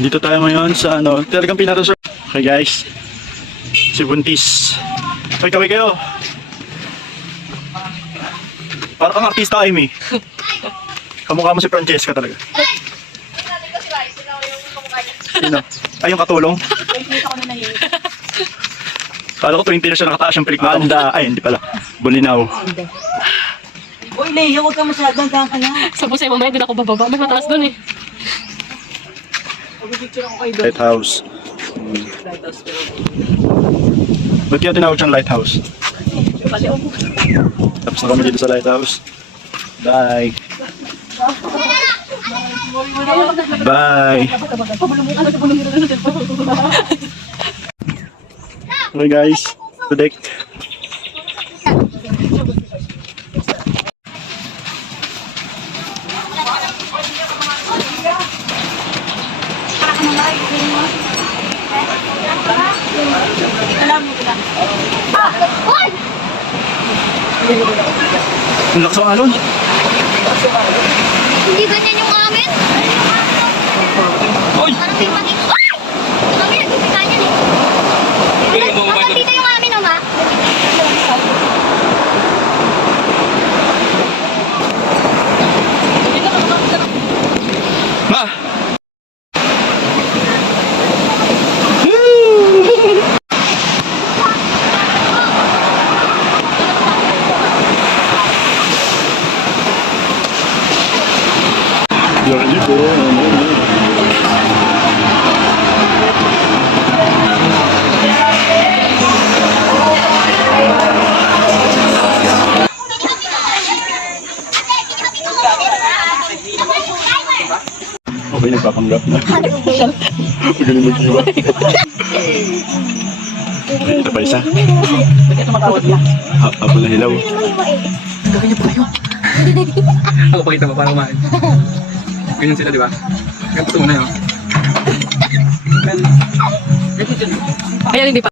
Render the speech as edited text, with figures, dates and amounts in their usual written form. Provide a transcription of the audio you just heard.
Dito tayo ngayon sa ano, talagang pinaka-resort. Okay guys, si Buntis. Kaway kayo. Para kang artista, Amy. Kamukha mo si Francesca talaga. Sino? Ay, yung katulong? Kala ko 20 na siya nakataas yung pelikula. Anda. Ay, hindi pala. Bulinaw. Uy, Leo, huwag ka masyadong ka na. Sa pusay mamaya din ako bababa. May mataas doon eh. Pag-picture ako kayo doon. Lighthouse. Ba't kaya tinawag siyang lighthouse? Tapos na kami dito sa lighthouse. Bye. Bye. Okay guys, to deck. Ang lakas ng alon. Hindi ganyan yung amin. Oy! Parang may mati. Ay! Kami nagpipita niyan eh. Nakatita yung amin o ba? Ma! Okay, nagpapanggap na. Magaling mag-iwa. Okay, ito pa isa. Tumatawad lang. Apple na hilaw. Gagawin niyo po kayo. Ako pakita mo para kumain. Ganyan sila, di ba? Ganito muna yun. Ayan, hindi pa.